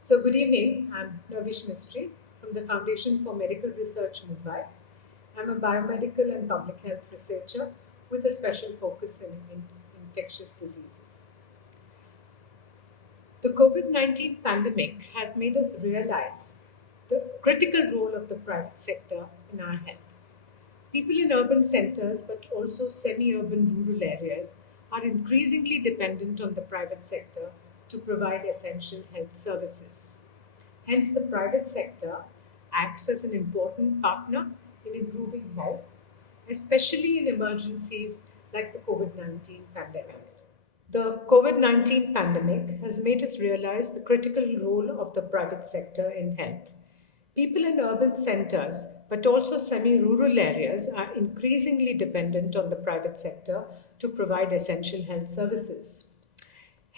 So, good evening. I'm Nerges Mistry from the Foundation for Medical Research, Mumbai. I'm a biomedical and public health researcher with a special focus in infectious diseases. The COVID 19 pandemic has made us realize the critical role of the private sector in our health. People in urban centers, but also semi urban rural areas, are increasingly dependent on the private sector to provide essential health services. Hence, the private sector acts as an important partner in improving health, especially in emergencies like the COVID 19 pandemic. The COVID 19 pandemic has made us realize the critical role of the private sector in health. People in urban centers, but also semi rural areas, are increasingly dependent on the private sector to provide essential health services.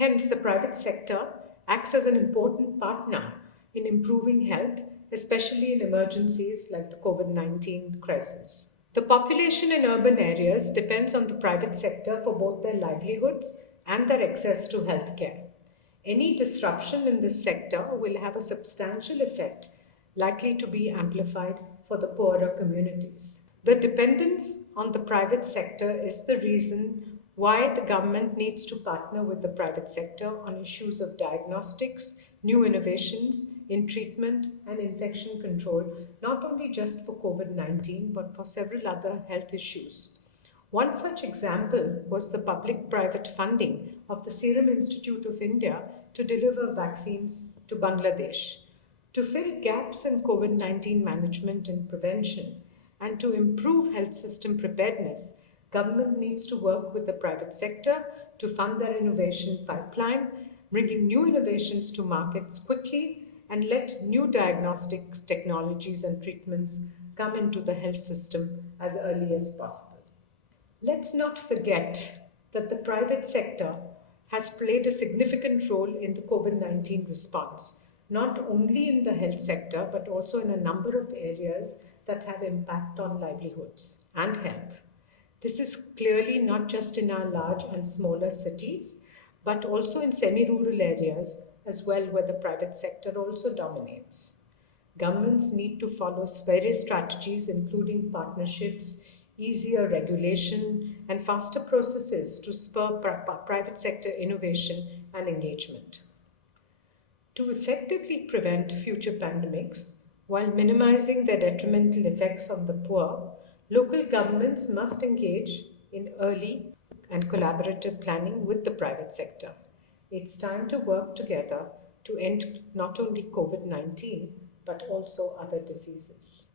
Hence, the private sector acts as an important partner in improving health, especially in emergencies like the COVID 19 crisis. The population in urban areas depends on the private sector for both their livelihoods and their access to healthcare. Any disruption in this sector will have a substantial effect, likely to be amplified for the poorer communities. The dependence on the private sector is the reason why the government needs to partner with the private sector on issues of diagnostics, new innovations in treatment and infection control, not only just for COVID 19, but for several other health issues. One such example was the public private funding of the Serum Institute of India to deliver vaccines to Bangladesh. To fill gaps in COVID 19 management and prevention and to improve health system preparedness, government needs to work with the private sector to fund their innovation pipeline, bringing new innovations to markets quickly and let new diagnostics technologies and treatments come into the health system as early as possible. Let's not forget that the private sector has played a significant role in the COVID 19 response, not only in the health sector, but also in a number of areas that have impact on livelihoods and health. This is clearly not just in our large and smaller cities, but also in semi rural areas as well, where the private sector also dominates. Governments need to follow various strategies, including partnerships, easier regulation, and faster processes to spur private sector innovation and engagement. To effectively prevent future pandemics while minimizing their detrimental effects on the poor, local governments must engage in early and collaborative planning with the private sector. It's time to work together to end not only COVID 19 but also other diseases.